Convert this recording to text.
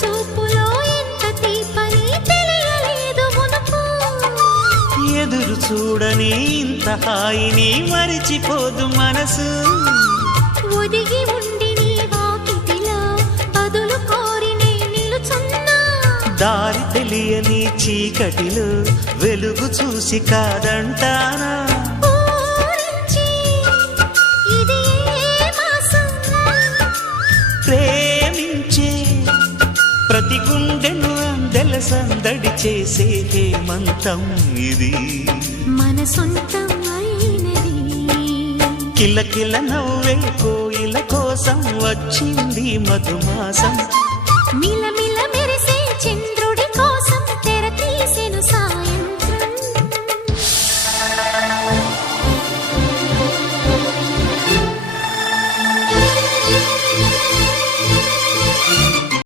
చూపులో ఎంత తీపని తెలియలేదు మునుపు. ఎదురు చూడని ఇంత హాయిని మరిచిపోదు మనసు. ఒదిగి ఉండి నీ వాకిటిలో బదులు కోరి నే నిలుచున్నా. దారి తెలియని చీకటిలో వెలుగు చూసి కాదంటానా. ఊరించి ఇది ఏ మాసం? ప్రేమించే ప్రతి గుండెను అందెల సందడి చేసే హేమంతం ఇది. మన సొంతం అయినది. కిలకిల నవ్వే కోయిల కోసం వచ్చింది మధుమాసం.